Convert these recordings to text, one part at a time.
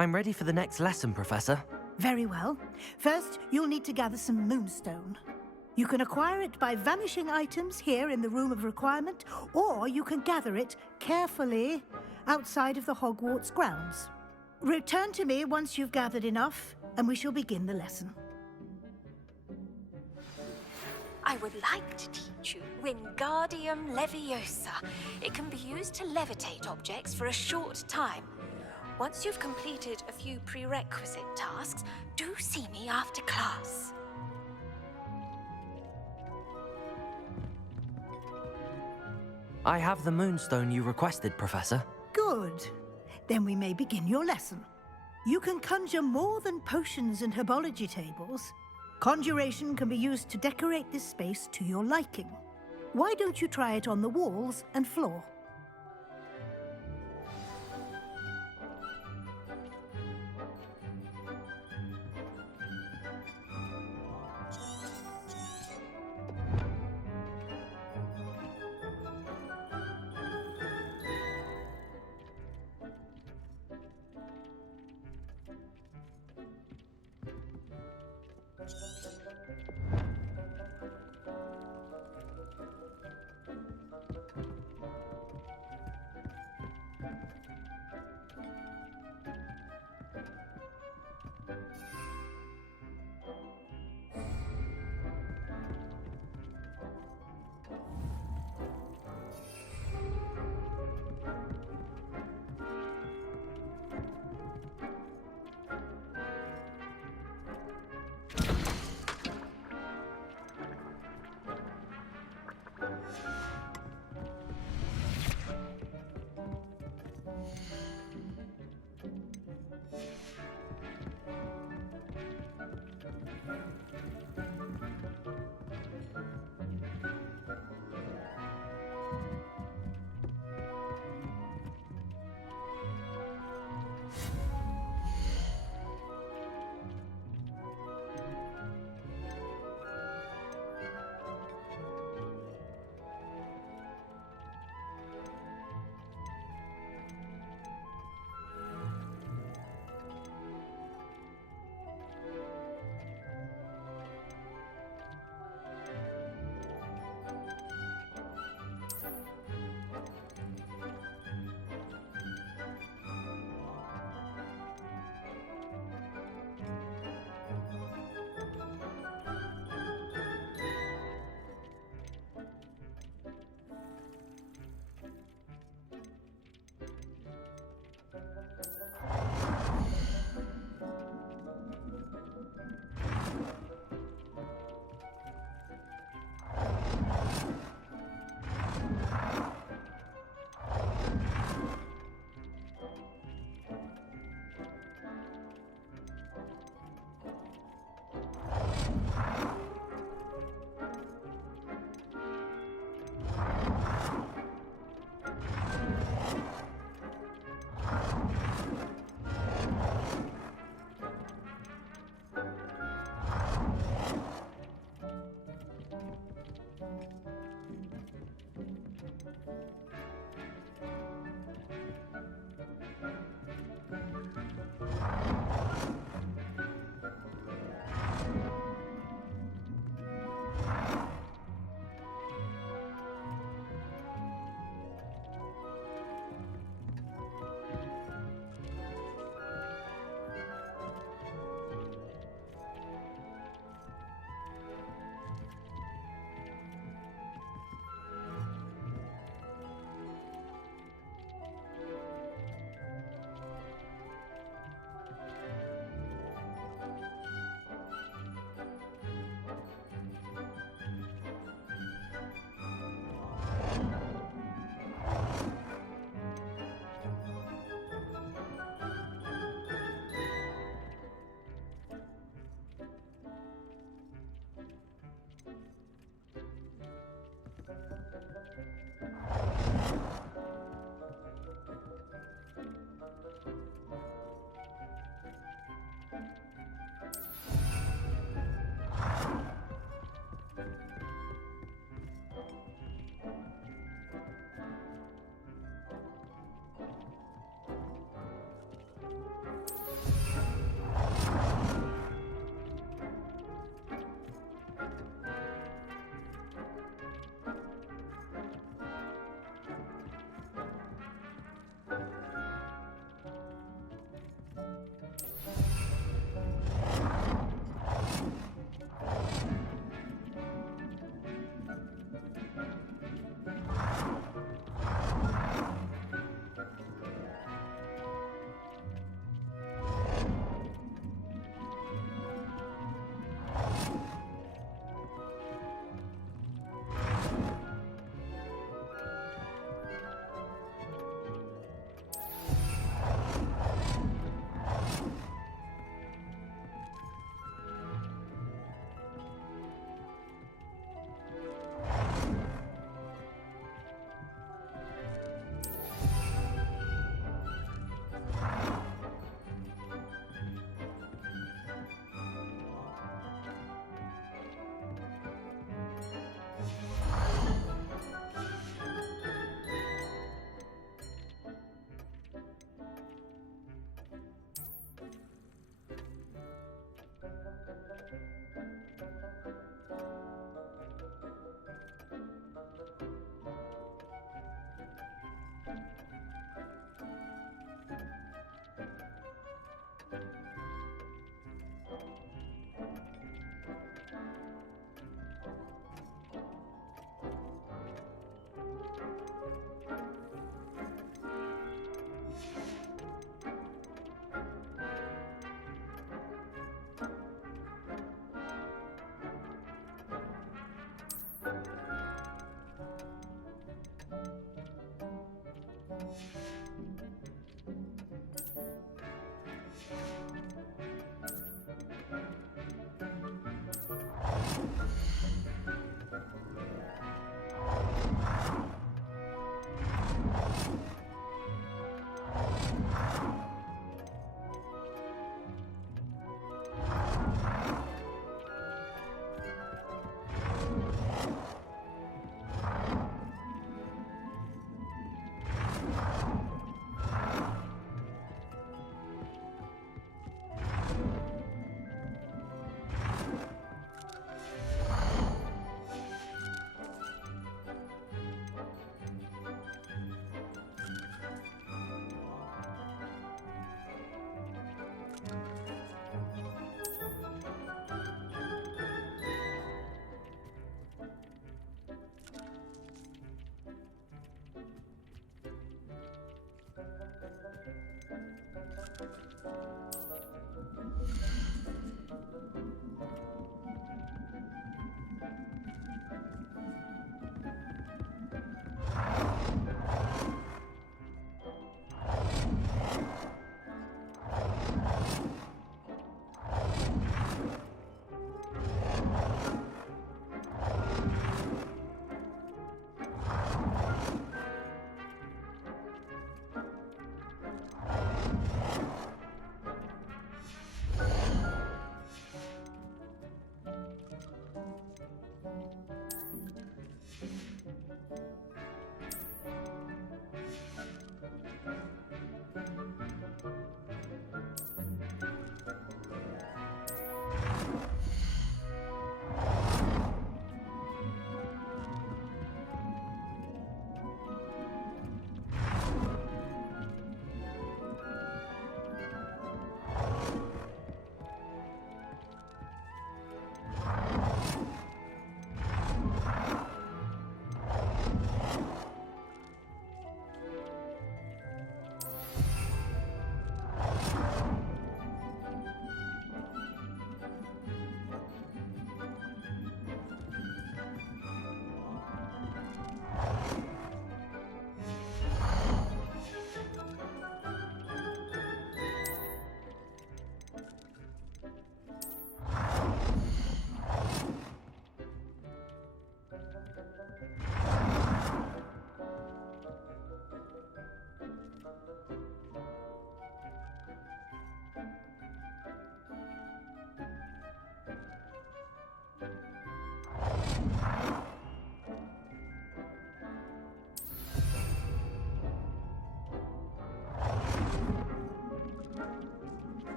I'm ready for the next lesson, Professor. Very well. First, you'll need to gather some moonstone. You can acquire it by vanishing items here in the Room of Requirement, or you can gather it carefully outside of the Hogwarts grounds. Return to me once you've gathered enough, and we shall begin the lesson. I would like to teach you Wingardium Leviosa. It can be used to levitate objects for a short time. Once you've completed a few prerequisite tasks, do see me after class. I have the moonstone you requested, Professor. Good. Then we may begin your lesson. You can conjure more than potions and herbology tables. Conjuration can be used to decorate this space to your liking. Why don't you try it on the walls and floor?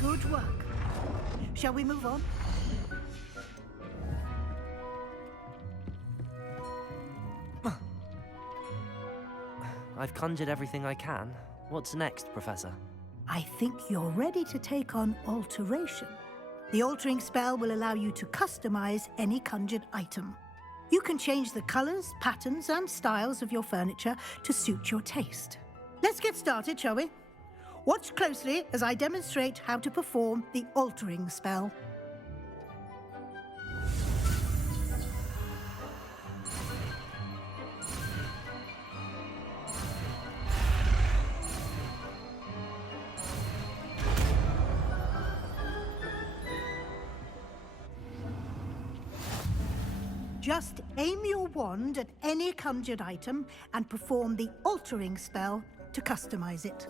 Good work. Shall we move on? I've conjured everything I can. What's next, Professor? I think you're ready to take on alteration. The altering spell will allow you to customize any conjured item. You can change the colors, patterns, and styles of your furniture to suit your taste. Let's get started, shall we? Watch closely as I demonstrate how to perform the altering spell. Just aim your wand at any conjured item and perform the altering spell to customize it.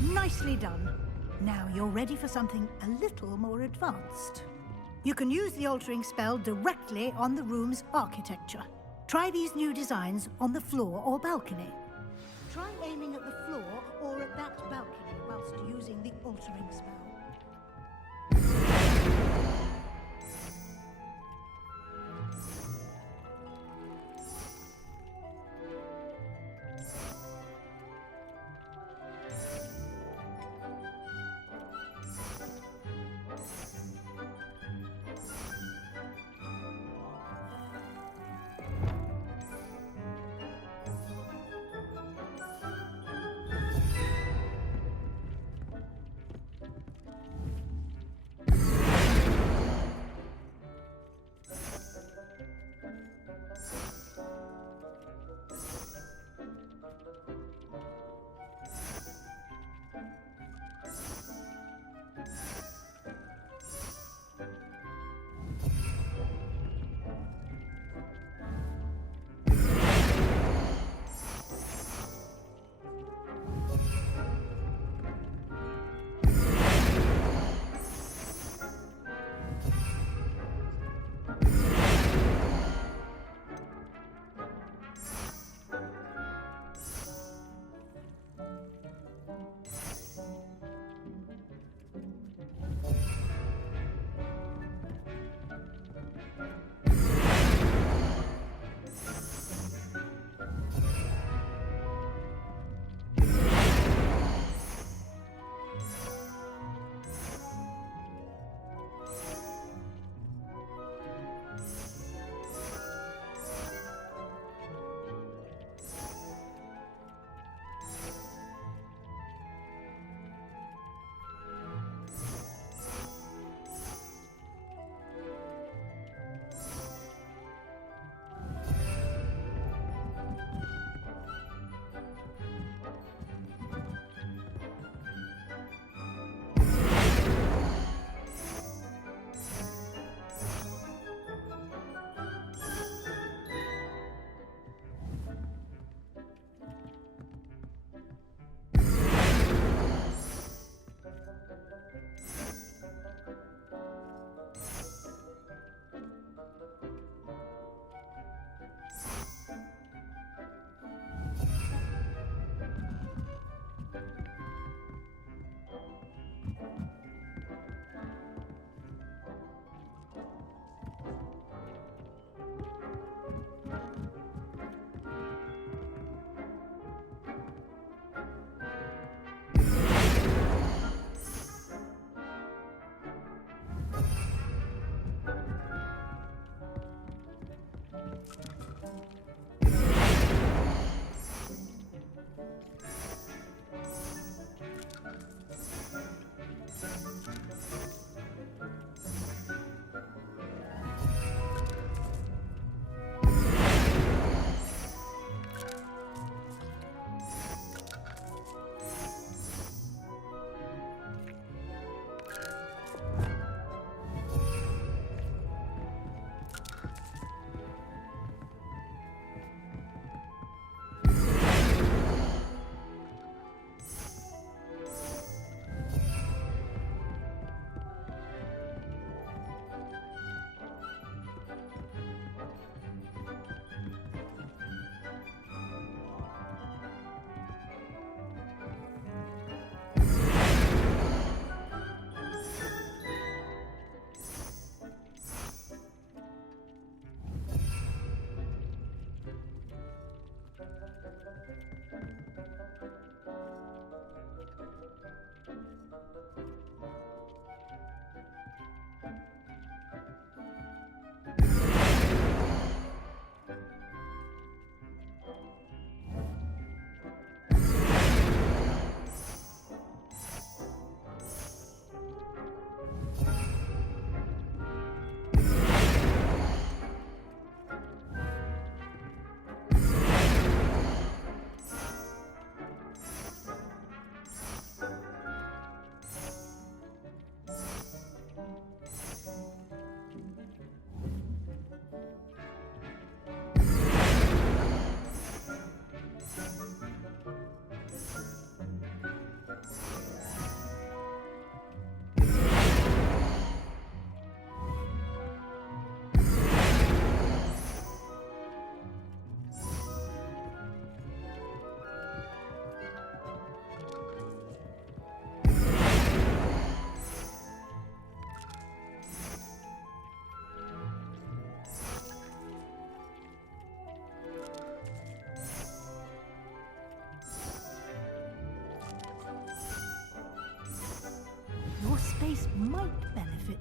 Nicely done. Now you're ready for something a little more advanced. You can use the altering spell directly on the room's architecture. Try these new designs on the floor or balcony. Try aiming at the floor or at that balcony whilst using the altering spell.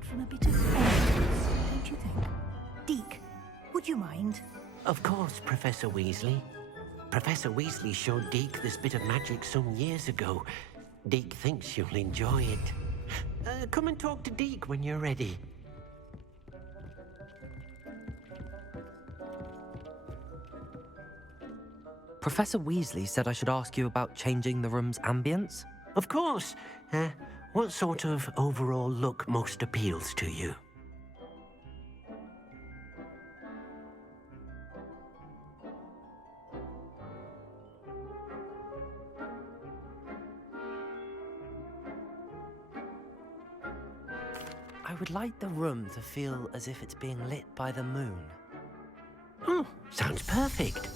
from a bit of elegance, don't you think? Deke, would you mind? Of course, Professor Weasley. Professor Weasley showed Deke this bit of magic some years ago. Deke thinks you'll enjoy it. Come and talk to Deke when you're ready. Professor Weasley said I should ask you about changing the room's ambience. Of course. What sort of overall look most appeals to you? I would like the room to feel as if it's being lit by the moon. Oh, sounds perfect.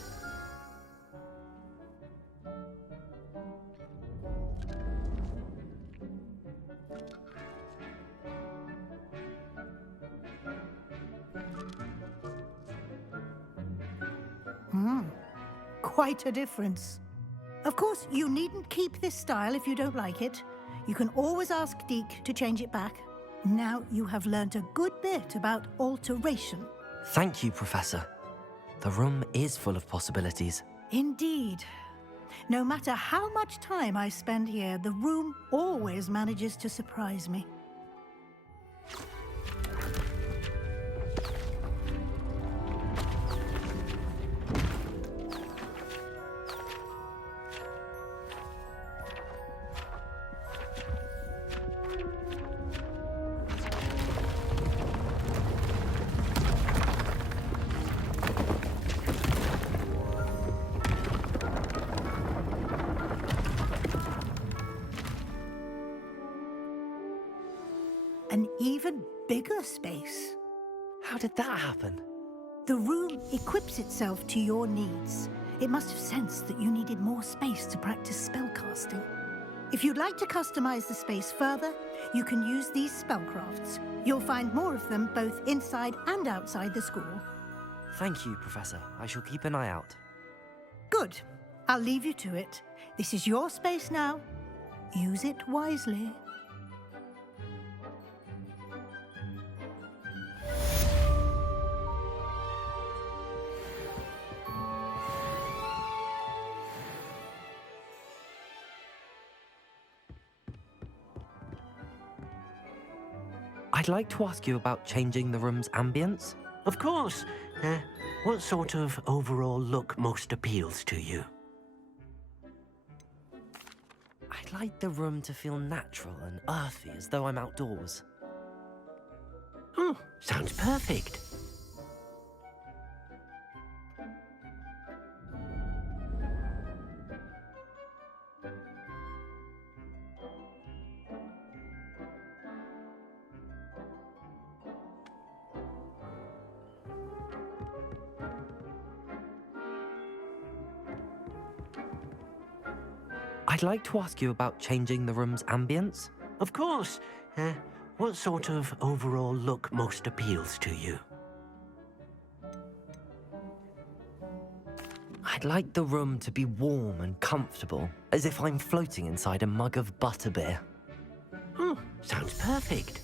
Quite a difference. Of course, you needn't keep this style if you don't like it. You can always ask Deke to change it back. Now you have learnt a good bit about alteration. Thank you, Professor. The room is full of possibilities. Indeed. No matter how much time I spend here, the room always manages to surprise me. An even bigger space. How did that happen? The room equips itself to your needs. It must have sensed that you needed more space to practice spellcasting. If you'd like to customize the space further, you can use these spellcrafts. You'll find more of them both inside and outside the school. Thank you, Professor. I shall keep an eye out. Good. I'll leave you to it. This is your space now. Use it wisely. I'd like to ask you about changing the room's ambience. Of course. What sort of overall look most appeals to you? I'd like the room to feel natural and earthy, as though I'm outdoors. Oh, sounds perfect. I'd like to ask you about changing the room's ambience. Of course. What sort of overall look most appeals to you? I'd like the room to be warm and comfortable, as if I'm floating inside a mug of butterbeer. Oh, sounds perfect.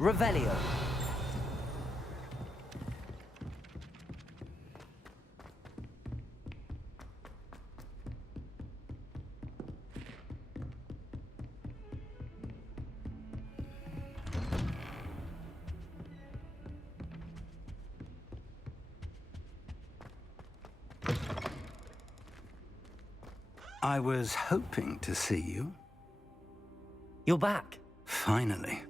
Revelio. I was hoping to see you. You're back. Finally.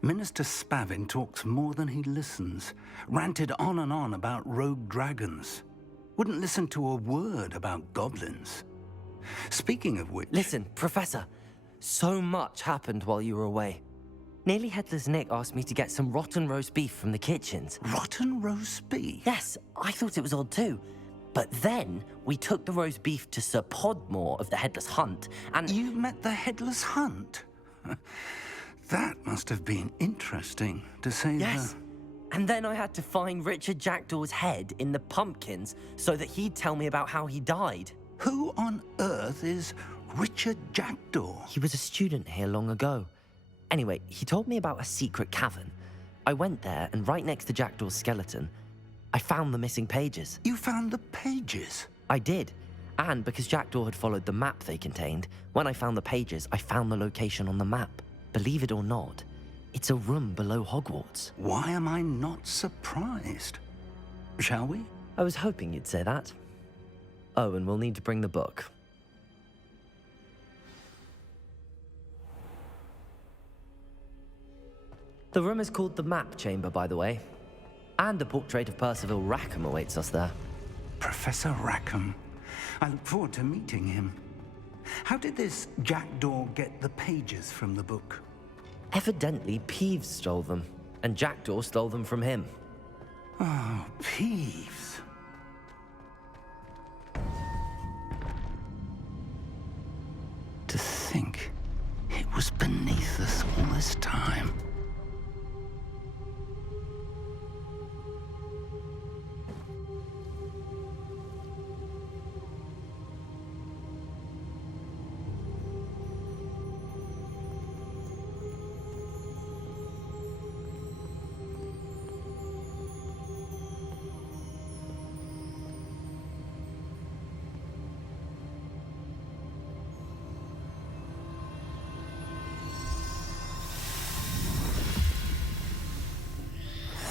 Minister Spavin talks more than he listens. Ranted on and on about rogue dragons. Wouldn't listen to a word about goblins. Speaking of which... Listen, Professor. So much happened while you were away. Nearly Headless Nick asked me to get some rotten roast beef from the kitchens. Rotten roast beef? Yes, I thought it was odd too. But then we took the roast beef to Sir Podmore of the Headless Hunt, and... You met the Headless Hunt? That must have been interesting, to say Yes. And then I had to find Richard Jackdaw's head in the pumpkins so that he'd tell me about how he died. Who on earth is Richard Jackdaw? He was a student here long ago. Anyway, he told me about a secret cavern. I went there, and right next to Jackdaw's skeleton, I found the missing pages. You found the pages? I did. And because Jackdaw had followed the map they contained, when I found the pages, I found the location on the map. Believe it or not, it's a room below Hogwarts. Why am I not surprised? Shall we? I was hoping you'd say that. Oh, and we'll need to bring the book. The room is called the Map Chamber, by the way. And a portrait of Percival Rackham awaits us there. Professor Rackham. I look forward to meeting him. How did this Jackdaw get the pages from the book? Evidently, Peeves stole them, and Jackdaw stole them from him. Oh, Peeves. To think it was beneath us all this time.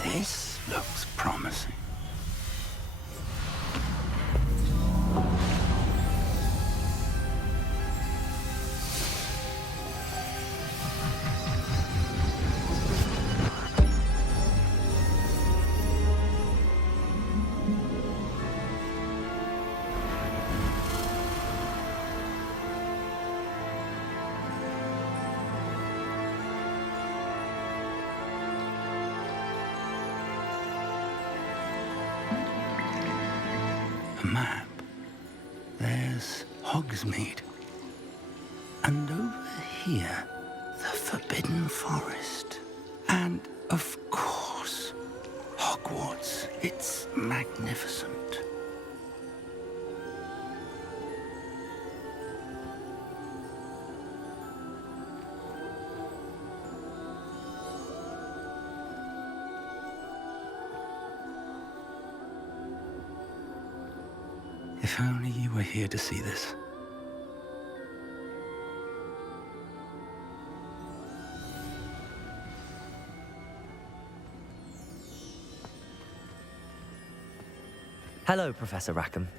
This looks promising. A map. There's Hogsmeade. And over here, the Forbidden Forest. And, of course, Hogwarts. It's magnificent. If only you were here to see this. Hello, Professor Rackham.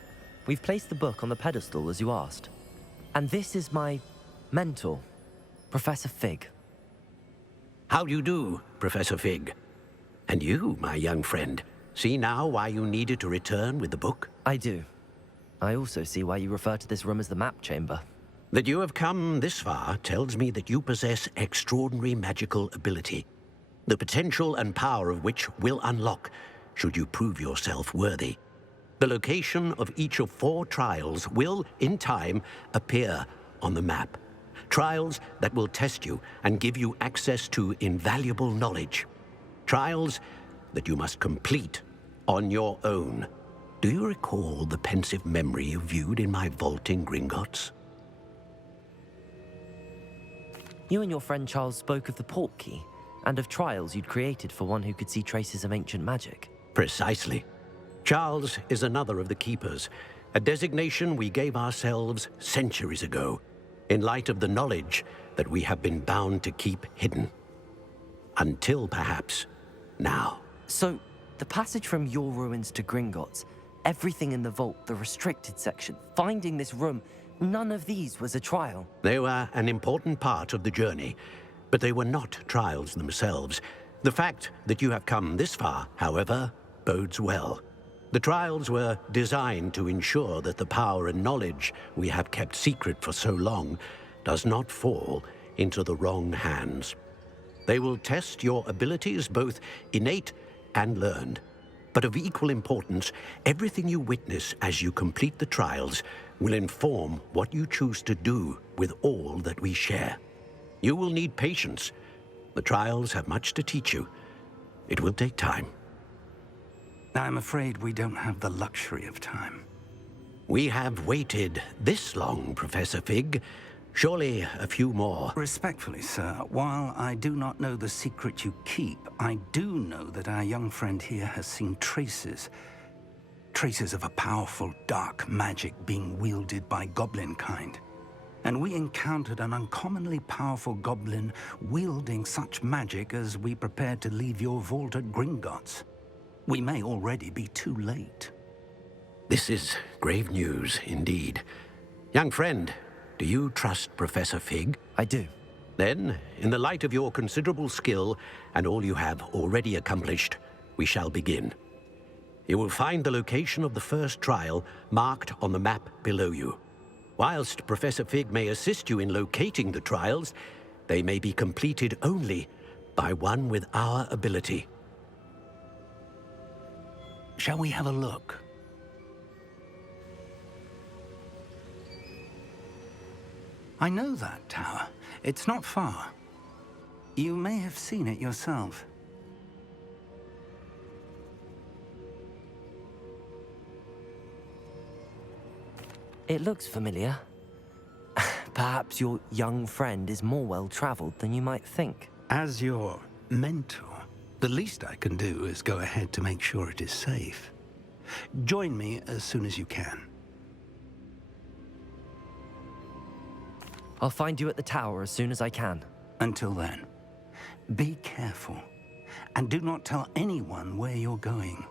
We've placed the book on the pedestal as you asked. And this is my mentor, Professor Fig. How do you do, Professor Fig? And you, my young friend, see now why you needed to return with the book? I do. I also see why you refer to this room as the Map Chamber. That you have come this far tells me that you possess extraordinary magical ability, the potential and power of which will unlock should you prove yourself worthy. The location of each of 4 trials will, in time, appear on the map. Trials that will test you and give you access to invaluable knowledge. Trials that you must complete on your own. Do you recall the pensive memory you viewed in my vault in Gringotts? You and your friend Charles spoke of the Portkey. and of trials you'd created for one who could see traces of ancient magic. Precisely. Charles is another of the Keepers, a designation we gave ourselves centuries ago, in light of the knowledge that we have been bound to keep hidden. Until, perhaps, now. So, the passage from your ruins to Gringotts, everything in the vault, the restricted section, finding this room, none of these was a trial. They were an important part of the journey, but they were not trials themselves. The fact that you have come this far, however, bodes well. The trials were designed to ensure that the power and knowledge we have kept secret for so long does not fall into the wrong hands. They will test your abilities, both innate and learned. But of equal importance, everything you witness as you complete the trials will inform what you choose to do with all that we share. You will need patience. The trials have much to teach you. It will take time. I'm afraid we don't have the luxury of time. We have waited this long, Professor Fig. Surely a few more. Respectfully, sir, while I do not know the secret you keep, I do know that our young friend here has seen traces of a powerful dark magic being wielded by goblin kind. And we encountered an uncommonly powerful goblin wielding such magic as we prepared to leave your vault at Gringotts. We may already be too late. This is grave news, indeed. Young friend, do you trust Professor Fig? I do. Then, in the light of your considerable skill and all you have already accomplished, we shall begin. You will find the location of the first trial marked on the map below you. Whilst Professor Fig may assist you in locating the trials, they may be completed only by one with our ability. Shall we have a look? I know that tower. It's not far. You may have seen it yourself. It looks familiar. Perhaps your young friend is more well-traveled than you might think. As your mentor, the least I can do is go ahead to make sure it is safe. Join me as soon as you can. I'll find you at the tower as soon as I can. Until then, be careful, and do not tell anyone where you're going.